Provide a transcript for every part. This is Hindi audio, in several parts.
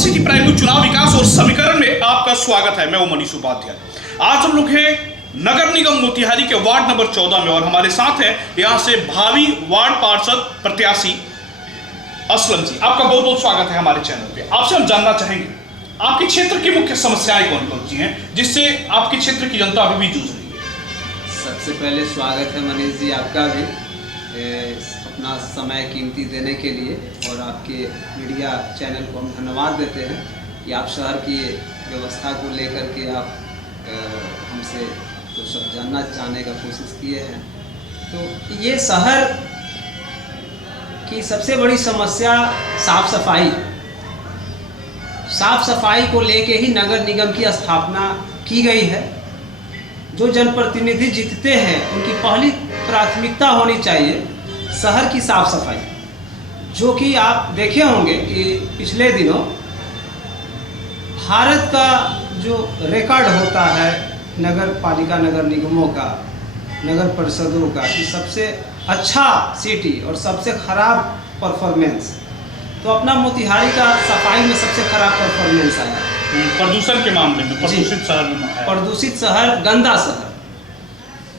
सिटी प्राइम में चुनाव विकास और समीकरण में आपका स्वागत है। मैं हूं मनीष उपाध्याय। आज हम लोग हैं नगर निगम मोतिहारी के वार्ड नंबर 14 में और हमारे साथ है यहां से भावी वार्ड पार्षद प्रत्याशी असलम जी। आपका बहुत बहुत स्वागत है हमारे चैनल पे। आपसे हम जानना चाहेंगे आपके क्षेत्र की मुख्य समस्याएं कौन कौन सी हैं जिससे आपके क्षेत्र की जनता अभी भी जूझ रही है। सबसे पहले स्वागत है मनीष जी आपका भी, अपना समय कीमती देने के लिए, और आपके मीडिया चैनल को हम धन्यवाद देते हैं कि आप शहर की व्यवस्था को लेकर के आप हमसे तो सब जानने का कोशिश किए हैं। तो ये शहर की सबसे बड़ी समस्या साफ सफाई। साफ सफाई को लेके ही नगर निगम की स्थापना की गई है। जो जनप्रतिनिधि जीतते हैं उनकी पहली प्राथमिकता होनी चाहिए शहर की साफ सफाई, जो कि आप देखे होंगे कि पिछले दिनों भारत का जो रिकॉर्ड होता है नगर पालिका नगर निगमों का, नगर परिषदों का, कि सबसे अच्छा सिटी और सबसे खराब परफॉर्मेंस, तो अपना मोतिहारी का सफाई में सबसे खराब परफॉर्मेंस आया। प्रदूषण के मामले में प्रदूषित शहर में, प्रदूषित शहर, गंदा शहर।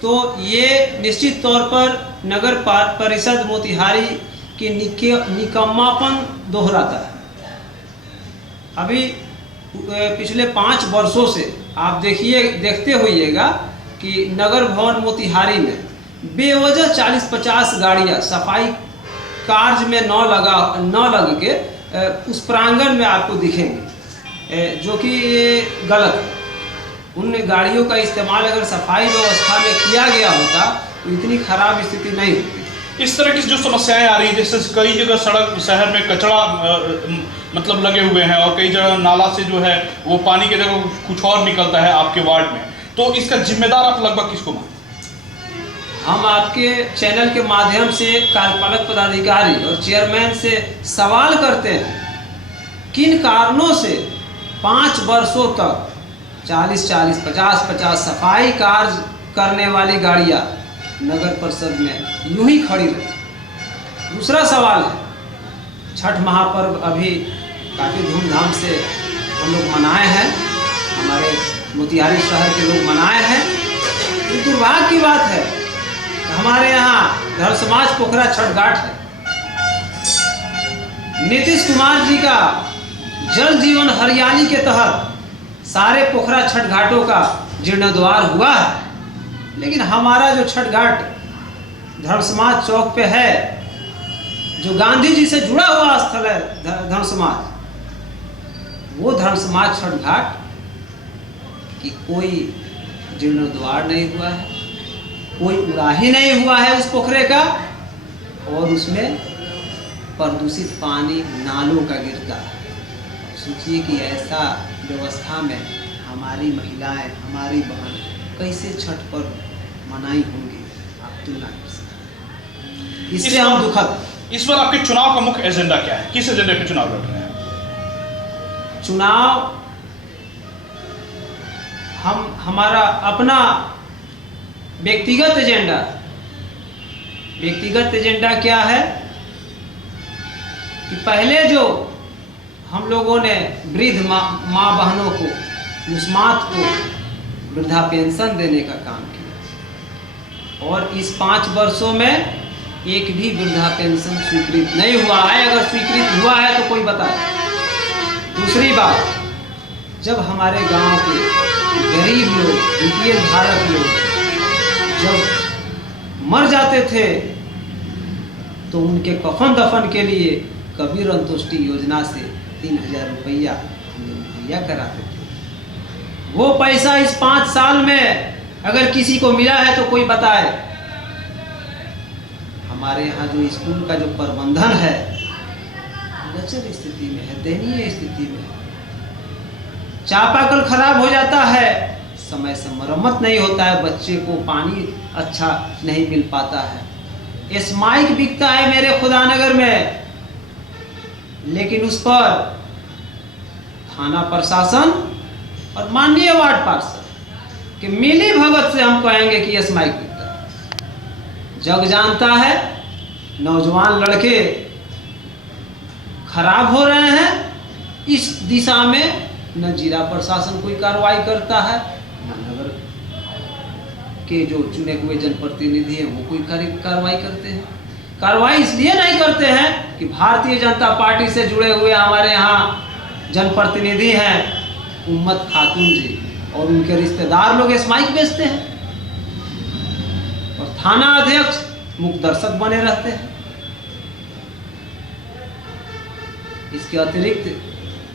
तो ये निश्चित तौर पर नगर परिषद मोतिहारी की निकम्मापन दोहराता है। अभी पिछले 5 वर्षों से आप देखते होइएगा कि नगर भवन मोतिहारी में बेवजह 40-50 गाड़ियाँ सफाई कार्य में न लग के उस प्रांगण में आपको दिखेंगे, जो कि गलत है। उन गाड़ियों का इस्तेमाल अगर सफाई व्यवस्था में किया गया होता तो इतनी खराब स्थिति नहीं होती। इस तरह की जो समस्याएं आ रही है, जैसे कई जगह सड़क शहर में कचरा मतलब लगे हुए हैं और कई जगह नाला से जो है वो पानी की जगह कुछ और निकलता है आपके वार्ड में, तो इसका जिम्मेदार आप लगभग किसको मानते हैं? हम आपके चैनल के माध्यम से कार्यपालक पदाधिकारी और चेयरमैन से सवाल करते हैं, किन कारणों से 5 वर्षों तक 40-40, 50-50 सफाई कार्य करने वाली गाड़ियाँ नगर परिषद में यूं ही खड़ी रही। दूसरा सवाल है, छठ महापर्व अभी काफ़ी धूमधाम से हम लोग मनाए हैं, हमारे मोतिहारी शहर के लोग मनाए हैं। दुर्भाग्य की बात है हमारे यहाँ धर्म समाज पोखरा छठ घाट है। नीतीश कुमार जी का जल जीवन हरियाली के तहत सारे पोखरा छठ घाटों का जीर्णोद्धार हुआ है, लेकिन हमारा जो छठ घाट धर्म समाज चौक पे है, जो गांधी जी से जुड़ा हुआ स्थल है धर्म समाज, वो धर्म समाज छठ घाट की कोई जीर्णोद्धार नहीं हुआ है, कोई उड़ाही नहीं हुआ है उस पोखरे का, और उसमें प्रदूषित पानी नालों का गिरता है। सोचिए कि ऐसा व्यवस्था में हमारी महिलाएं, हमारी बहन कैसे छठ पर्व मनाई होंगी, आप तुलना कर सकते। इससे हम दुखद। इस बार आपके चुनाव का मुख्य एजेंडा क्या है? किस एजेंडे पे चुनाव लड़ रहे हैं? चुनाव हमारा अपना व्यक्तिगत एजेंडा क्या है कि पहले जो हम लोगों ने वृद्ध माँ बहनों को, मुस्मात को वृद्धा पेंशन देने का काम किया, और इस 5 वर्षों में एक भी वृद्धा पेंशन स्वीकृत नहीं हुआ है। अगर स्वीकृत हुआ है तो कोई बताए। दूसरी बात, जब हमारे गांव के गरीब लोग, बीपीएल धारक लोग जब मर जाते थे तो उनके कफन दफन के लिए कबीर अंतोष्टि योजना से 3000 रुपया हम लोग मुहैया कराते थे। वो पैसा इस 5 साल में अगर किसी को मिला है तो कोई बताए। हमारे यहाँ जो स्कूल का जो प्रबंधन है लचर स्थिति में है, दयनीय स्थिति में है। चापाकल खराब हो जाता है, समय से मरम्मत नहीं होता है, बच्चे को पानी अच्छा नहीं मिल पाता है। एस्माइक बिकता है मेरे खुदानगर में, लेकिन उस पर थाना प्रशासन और माननीय वार्ड पार्षद के मिली भगत से हम कहेंगे कि एस्माइक बिकता है। जग जानता है नौजवान लड़के खराब हो रहे हैं, इस दिशा में न जिला प्रशासन कोई कार्रवाई करता है, न नगर के जो चुने हुए जनप्रतिनिधि हैं वो कोई कार्रवाई करते हैं। कार्रवाई इसलिए नहीं करते हैं कि भारतीय जनता पार्टी से जुड़े हुए हमारे यहाँ जनप्रतिनिधि हैं उम्मत खातून जी और उनके रिश्तेदार लोग स्माइक बेचते हैं और थाना अध्यक्ष मुख्य दर्शक बने रहते हैं। इसके अतिरिक्त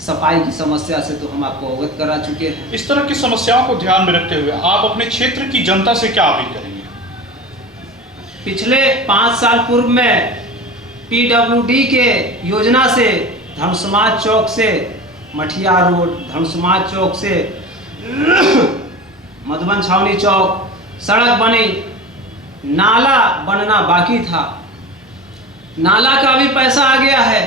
सफाई की समस्या से तो हम आपको अवगत करा चुके हैं। इस तरह की समस्याओं को ध्यान में रखते हुए आप अपने क्षेत्र की जनता से क्या अपील करेंगे? पिछले 5 साल पूर्व में PWD के योजना से धर्मसमाज चौक से मठिया रोड, धर्मसमाज चौक से मधुबन छावनी चौक सड़क बनी, नाला बनना बाकी था। नाला का भी पैसा आ गया है,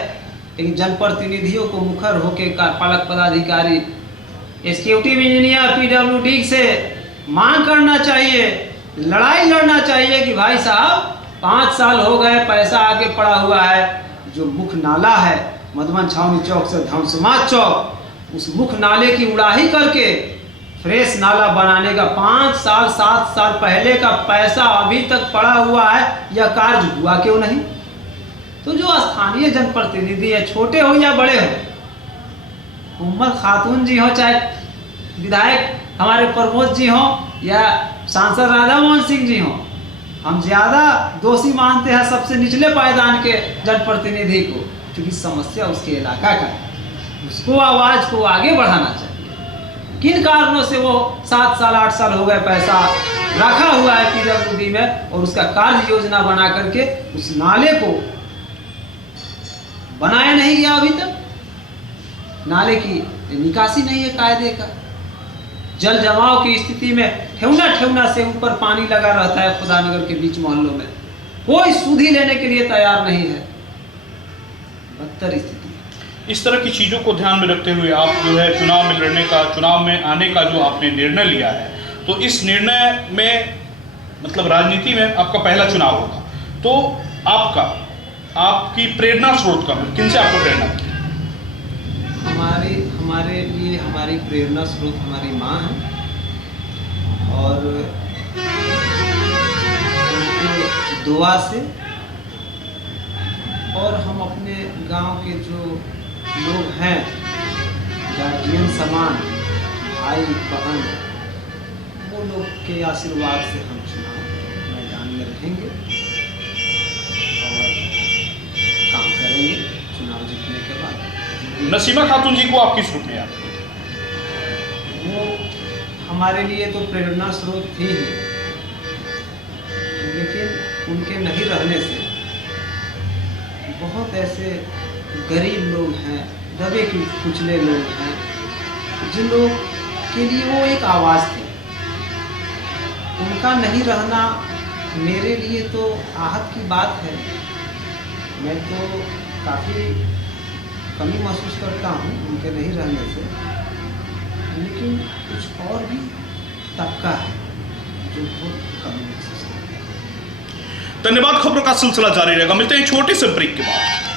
लेकिन जनप्रतिनिधियों को मुखर होकर पालक पदाधिकारी एग्जीक्यूटिव इंजीनियर PWD से मांग करना चाहिए, लड़ाई लड़ना चाहिए कि भाई साहब 5 साल हो गए, पैसा आगे पड़ा हुआ है। जो मुख्य नाला है मधुबन छावनी चौक से धर्मसमाज चौक, उस मुख्य नाले की उड़ाही करके फ्रेश नाला बनाने का 5 साल 7 साल पहले का पैसा अभी तक पड़ा हुआ है, यह कार्य हुआ क्यों नहीं? तो जो स्थानीय जनप्रतिनिधि है, छोटे हो या बड़े हो, उम्मत खातून जी हो, चाहे विधायक हमारे प्रमोद जी हो या सांसद राधा मोहन सिंह जी हो, हम ज़्यादा दोषी मानते हैं सबसे निचले पायदान के जनप्रतिनिधि को, क्योंकि समस्या उसके इलाका का है, उसको आवाज़ को आगे बढ़ाना चाहिए। किन कारणों से वो 7 साल 8 साल हो गए पैसा रखा हुआ है PWD में और उसका कार्य योजना बना करके उस नाले को बनाया नहीं गया अभी तक। नाले की निकासी नहीं है कायदे का। जल जमाव की स्थिति में ठेवना से ऊपर पानी लगा रहता है खुदानगर के बीच मोहल्लों में, कोई सुधि लेने के लिए तैयार नहीं है। बदतर स्थिति। इस तरह की चीज़ों को ध्यान में रखते हुए आप जो है चुनाव में लड़ने का, चुनाव में आने का जो आपने निर्णय लिया है, तो इस निर्णय में मतलब राजनीति में आपका पहला चुनाव होगा, तो आपकी प्रेरणा स्रोत का किन से आपको प्रेरणा मिली? हमारे लिए हमारी प्रेरणा स्रोत हमारी माँ है और उनके दुआ से, और हम अपने गांव के जो लोग हैं गार्जियन समान, भाई बहन, वो लोग के आशीर्वाद से हम चुनाव मैदान में रहेंगे और काम करेंगे चुनाव जीतने के बाद। नसीमा खातून जी को आप किस रूप में याद? वो हमारे लिए तो प्रेरणा स्रोत थी ही, लेकिन उनके नहीं रहने से बहुत ऐसे गरीब लोग हैं, दबे कुचले लोग हैं, जिन लोग के लिए वो एक आवाज़ थी। उनका नहीं रहना मेरे लिए तो आहत की बात है। मैं तो काफ़ी कमी महसूस करता हूँ उनके नहीं रहने से, लेकिन कुछ और भी तबका है जो बहुत कमी महसूस करता है। धन्यवाद। खबरों का सिलसिला जारी रहेगा, मिलते हैं छोटे से ब्रेक के बाद।